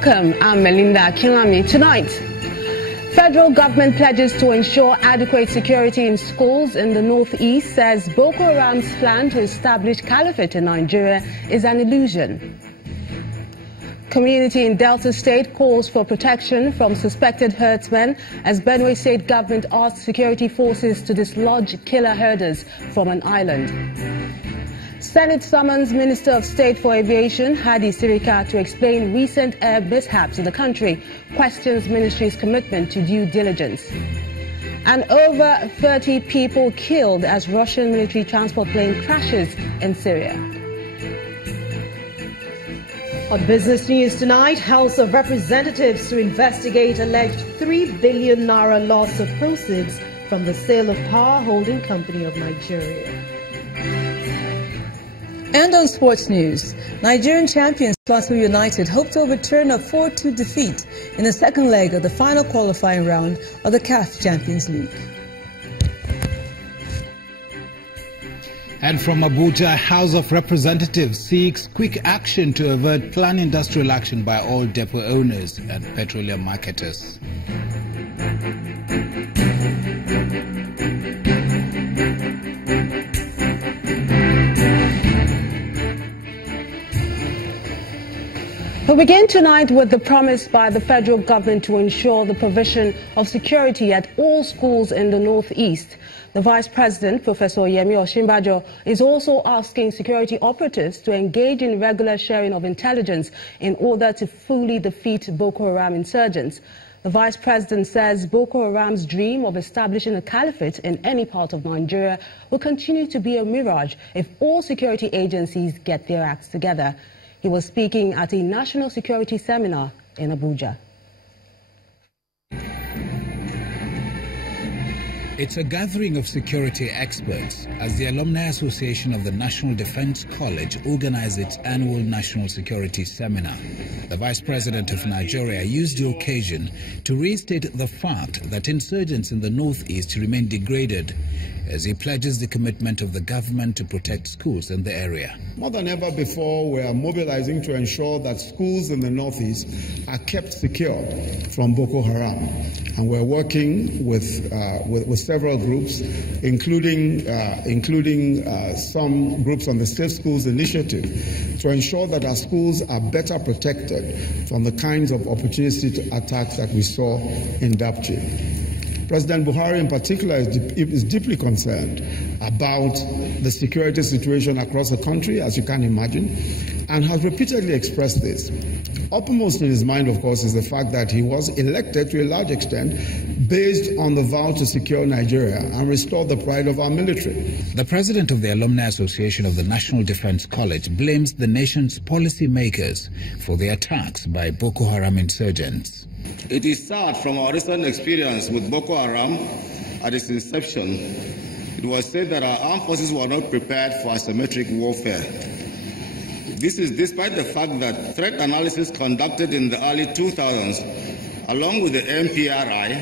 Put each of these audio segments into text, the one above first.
Welcome, I'm Melinda Kilami. Tonight, federal government pledges to ensure adequate security in schools in the northeast, says Boko Haram's plan to establish caliphate in Nigeria is an illusion. Community in Delta State calls for protection from suspected herdsmen as Benue State government asks security forces to dislodge killer herders from an island. Senate summons Minister of State for Aviation, Hadi Sirika, to explain recent air mishaps in the country, questions ministry's commitment to due diligence. And over 30 people killed as Russian military transport plane crashes in Syria. On business news tonight, House of Representatives to investigate alleged 3 billion naira loss of proceeds from the sale of Power Holding Company of Nigeria. And on sports news, Nigerian champions Plateau United hope to overturn a 4-2 defeat in the second leg of the final qualifying round of the CAF Champions League. And from Abuja, House of Representatives seeks quick action to avert planned industrial action by all depot owners and petroleum marketers. We begin tonight with the promise by the federal government to ensure the provision of security at all schools in the northeast. The Vice President, Professor Yemi Osinbajo, is also asking security operatives to engage in regular sharing of intelligence in order to fully defeat Boko Haram insurgents. The Vice President says Boko Haram's dream of establishing a caliphate in any part of Nigeria will continue to be a mirage if all security agencies get their acts together. He was speaking at a national security seminar in Abuja. It's a gathering of security experts as the Alumni Association of the National Defense College organized its annual National Security Seminar. The Vice President of Nigeria used the occasion to restate the fact that insurgents in the northeast remain degraded as he pledges the commitment of the government to protect schools in the area. More than ever before, we are mobilizing to ensure that schools in the northeast are kept secure from Boko Haram. And we're working with several groups, including some groups on the Safe Schools Initiative, to ensure that our schools are better protected from the kinds of opportunistic attacks that we saw in Dapchi. President Buhari in particular is deeply concerned about the security situation across the country, as you can imagine, and has repeatedly expressed this. Uppermost in his mind, of course, is the fact that he was elected to a large extent based on the vow to secure Nigeria and restore the pride of our military. The president of the Alumni Association of the National Defense College blames the nation's policymakers for the attacks by Boko Haram insurgents. It is sad from our recent experience with Boko Haram at its inception, it was said that our armed forces were not prepared for asymmetric warfare. This is despite the fact that threat analysis conducted in the early 2000s, along with the MPRI,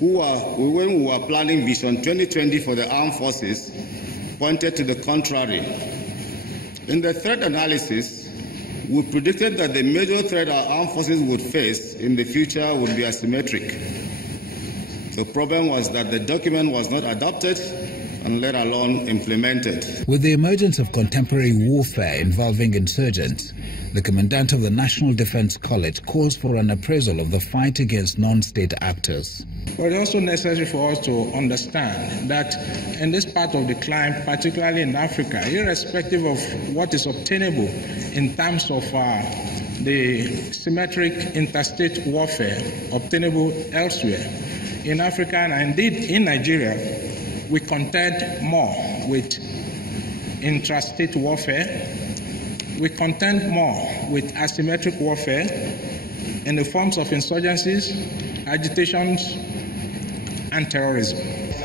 when we were planning Vision 2020 for the armed forces, pointed to the contrary. In the threat analysis, we predicted that the major threat our armed forces would face in the future would be asymmetric. The problem was that the document was not adopted and let alone implemented. With the emergence of contemporary warfare involving insurgents, the commandant of the National Defense College calls for an appraisal of the fight against non-state actors. But it's also necessary for us to understand that in this part of the climb, particularly in Africa, irrespective of what is obtainable in terms of the symmetric interstate warfare obtainable elsewhere, in Africa and indeed in Nigeria, we contend more with intrastate warfare. We contend more with asymmetric warfare in the forms of insurgencies, agitations, and terrorism.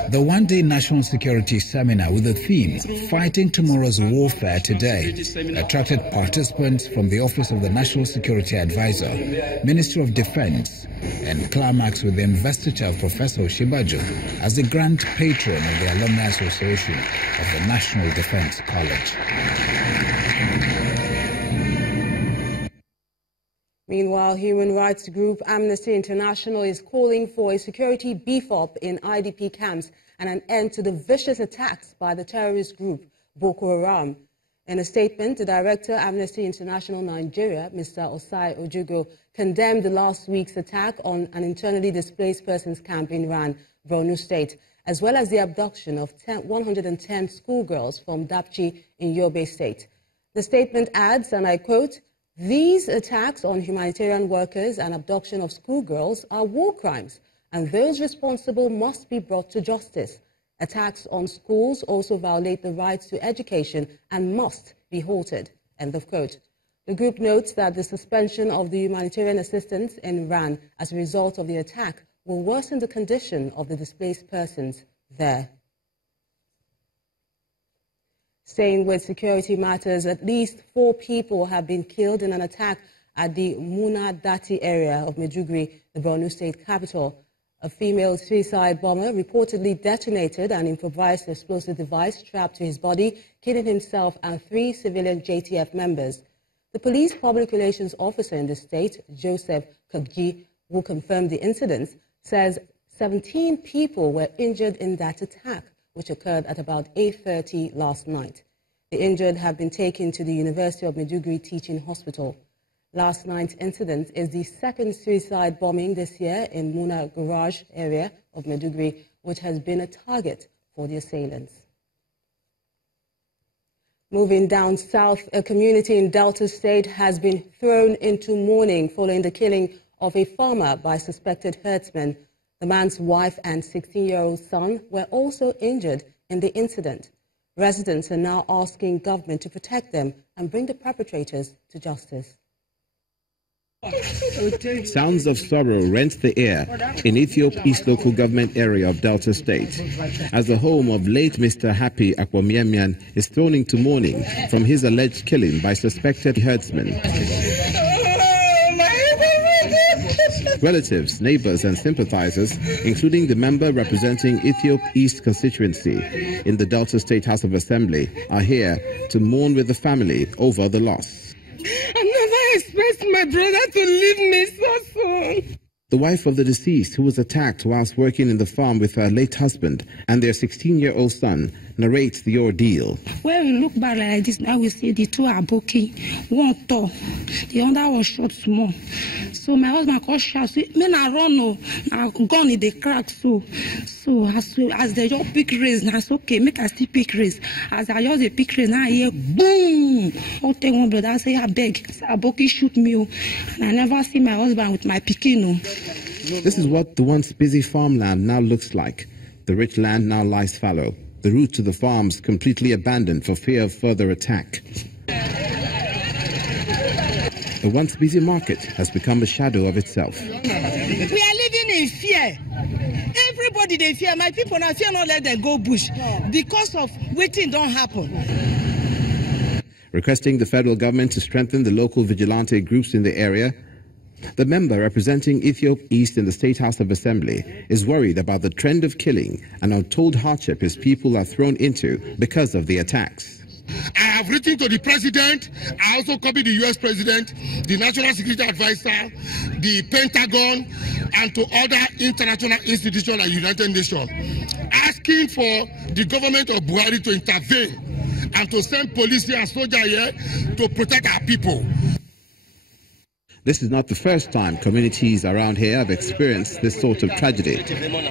The one-day National Security Seminar with the theme, Fighting Tomorrow's Warfare Today, attracted participants from the Office of the National Security Advisor, Ministry of Defense, and climaxed with the investiture of Professor Osinbajo as the Grand Patron of the Alumni Association of the National Defense College. Meanwhile, While human rights group Amnesty International is calling for a security beef-up in IDP camps and an end to the vicious attacks by the terrorist group Boko Haram. In a statement, the director, Amnesty International Nigeria, Mr. Osai Ojugo, condemned last week's attack on an internally displaced persons camp in Ran, Borno State, as well as the abduction of 110 schoolgirls from Dapchi in Yobe State. The statement adds, and I quote, "These attacks on humanitarian workers and abduction of schoolgirls are war crimes, and those responsible must be brought to justice. Attacks on schools also violate the right to education and must be halted." End of quote. The group notes that the suspension of the humanitarian assistance in Ran as a result of the attack will worsen the condition of the displaced persons there. Staying with security matters, at least 4 people have been killed in an attack at the Munadati area of Maiduguri, the Borno State capital. A female suicide bomber reportedly detonated an improvised explosive device strapped to his body, killing himself and 3 civilian JTF members. The police public relations officer in the state, Joseph Kagji, who confirmed the incident, says 17 people were injured in that attack, which occurred at about 8:30 last night. The injured have been taken to the University of Maiduguri Teaching Hospital. Last night's incident is the second suicide bombing this year in Muna Garage area of Maiduguri, which has been a target for the assailants. Moving down south, a community in Delta State has been thrown into mourning following the killing of a farmer by suspected herdsmen. The man's wife and 16-year-old son were also injured in the incident. Residents are now asking government to protect them and bring the perpetrators to justice. Sounds of sorrow rent the air in Ethiopia East local government area of Delta State, as the home of late Mr. Happy Akwamiamian is thrown into mourning from his alleged killing by suspected herdsmen. Relatives, neighbors and sympathizers, including the member representing Ethiopia East constituency in the Delta State House of Assembly, are here to mourn with the family over the loss. I never expected my brother to leave me so soon. The wife of the deceased, who was attacked whilst working in the farm with her late husband and their 16-year-old son, narrates the ordeal. When we look back like this, now we see the 2 are broken. One tall, the other was short small. So my husband called shout, "Men are run, no, now gone in the crack." So as they just pick race, now it's okay, make us still pick race. As I just pick race, now I hear boom. I'll take one brother, I say, "I beg, Aboki shoot me," and I never see my husband with my pikin. This is what the once busy farmland now looks like. The rich land now lies fallow. The route to the farms completely abandoned for fear of further attack. The once busy market has become a shadow of itself. We are living in fear. Everybody they fear. My people now fear not let them go bush because of waiting don't happen. Requesting the federal government to strengthen the local vigilante groups in the area, the member representing Ethiopia East in the State House of Assembly is worried about the trend of killing and untold hardship his people are thrown into because of the attacks. I have written to the president. I also copied the U.S. president, the National Security Advisor, the Pentagon, and to other international institutions like United Nations, asking for the government of Buhari to intervene and to send police and soldiers here to protect our people. This is not the first time communities around here have experienced this sort of tragedy.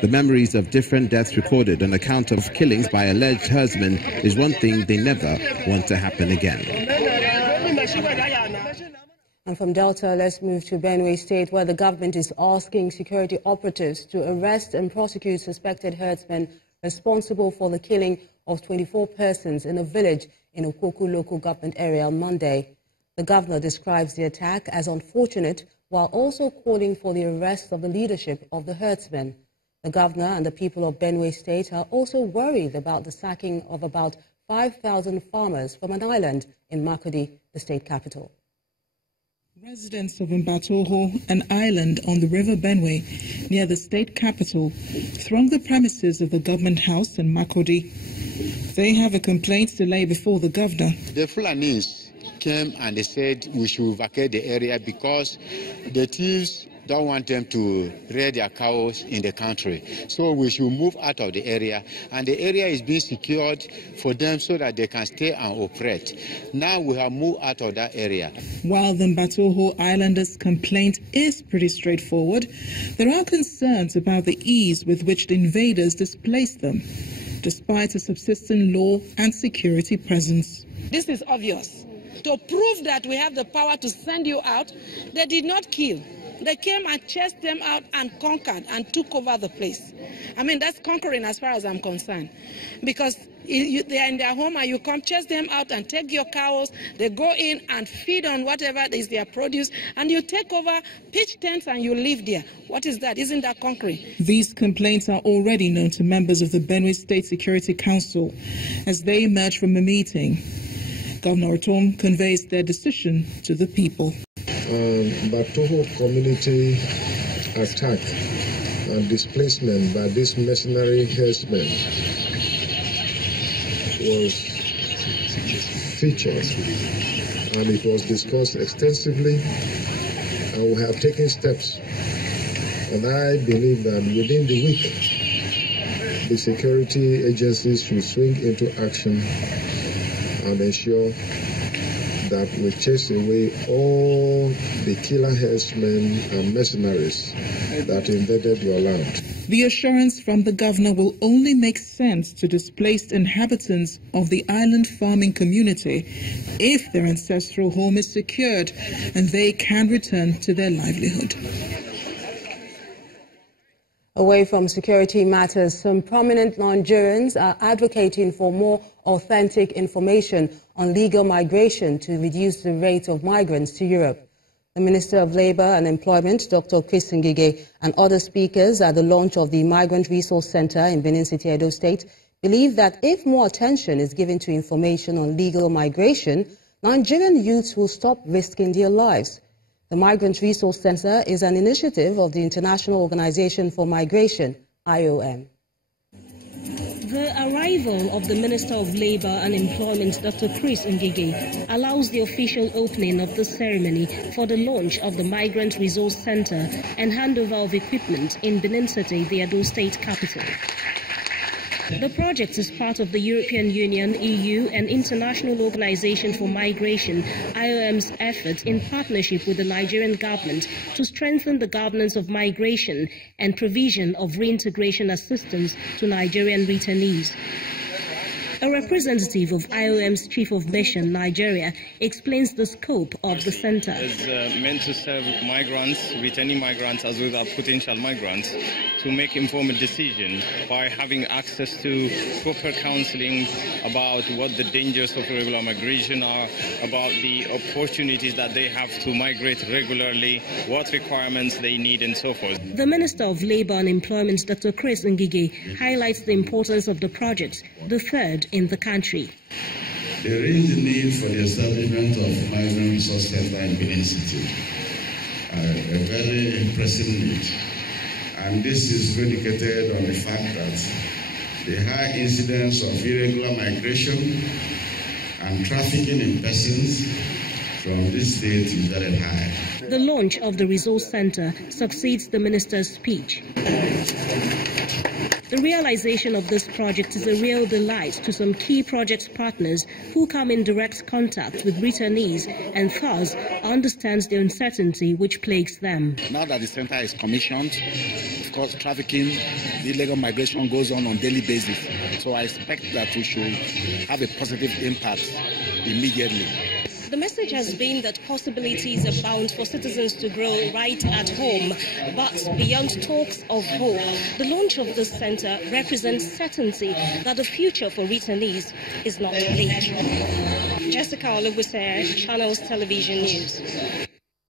The memories of different deaths recorded on account of killings by alleged herdsmen is one thing they never want to happen again. And from Delta, let's move to Benue State, where the government is asking security operatives to arrest and prosecute suspected herdsmen responsible for the killing of 24 persons in a village in Okoku local government area on Monday. The governor describes the attack as unfortunate, while also calling for the arrest of the leadership of the herdsmen. The governor and the people of Benue State are also worried about the sacking of about 5,000 farmers from an island in Makurdi, the state capital. Residents of Mbatoho, an island on the river Benue near the state capital, throng the premises of the government house in Makurdi. They have a complaint to lay before the governor. The Fulanis came and they said we should vacate the area because the thieves don't want them to rear their cows in the country. So we should move out of the area, and the area is being secured for them so that they can stay and operate. Now we have moved out of that area. While the Mbatoho Islanders' complaint is pretty straightforward, there are concerns about the ease with which the invaders displaced them, despite a subsisting law and security presence. This is obvious. To prove that we have the power to send you out, they did not kill. They came and chased them out and conquered and took over the place. I mean, that's conquering as far as I'm concerned. Because they are in their home and you come chase them out and take your cows. They go in and feed on whatever is their produce. And you take over, pitch tents and you live there. What is that? Isn't that conquering? These complaints are already known to members of the Benue State Security Council. As they emerge from a meeting, Governor Otom conveys their decision to the people. Mbatoho community attack and displacement by this mercenary herdsmen was featured, and it was discussed extensively, and we have taken steps, and I believe that within the week the security agencies should swing into action and ensure that we chase away all the killer herdsmen and mercenaries that invaded your land. The assurance from the governor will only make sense to displaced inhabitants of the island farming community if their ancestral home is secured and they can return to their livelihood. Away from security matters, some prominent Nigerians are advocating for more authentic information on legal migration to reduce the rate of migrants to Europe. The Minister of Labour and Employment, Dr. Chris Ngige, and other speakers at the launch of the Migrant Resource Centre in Benin City, Edo State, believe that if more attention is given to information on legal migration, Nigerian youths will stop risking their lives. The Migrant Resource Centre is an initiative of the International Organization for Migration, IOM. The arrival of the Minister of Labour and Employment, Dr. Chris Ngige, allows the official opening of the ceremony for the launch of the Migrant Resource Centre and handover of equipment in Benin City, the Edo State capital. The project is part of the European Union, EU, and International Organization for Migration, IOM's effort in partnership with the Nigerian government to strengthen the governance of migration and provision of reintegration assistance to Nigerian returnees. A representative of IOM's Chief of Mission, Nigeria, explains the scope of the center. It's meant to serve migrants, returning migrants, as well as potential migrants, to make informed decisions by having access to proper counseling about what the dangers of irregular migration are, about the opportunities that they have to migrate regularly, what requirements they need, and so forth. The Minister of Labour and Employment, Dr. Chris Ngige, highlights the importance of the project, the third in the country. There is the need for the establishment of Migrant Resource Centre in Benin City, a very impressive need. And this is predicated on the fact that the high incidence of irregular migration and trafficking in persons from this state is very high. The launch of the Resource Centre succeeds the Minister's speech. The realization of this project is a real delight to some key project partners who come in direct contact with returnees and thus understands the uncertainty which plagues them. Now that the centre is commissioned, of course, trafficking, illegal migration goes on daily basis. So I expect that we should have a positive impact immediately. The message has been that possibilities abound for citizens to grow right at home. But beyond talks of hope, the launch of this centre represents certainty that the future for returnees is not bleak. Jessica Oluguse, Channels Television News.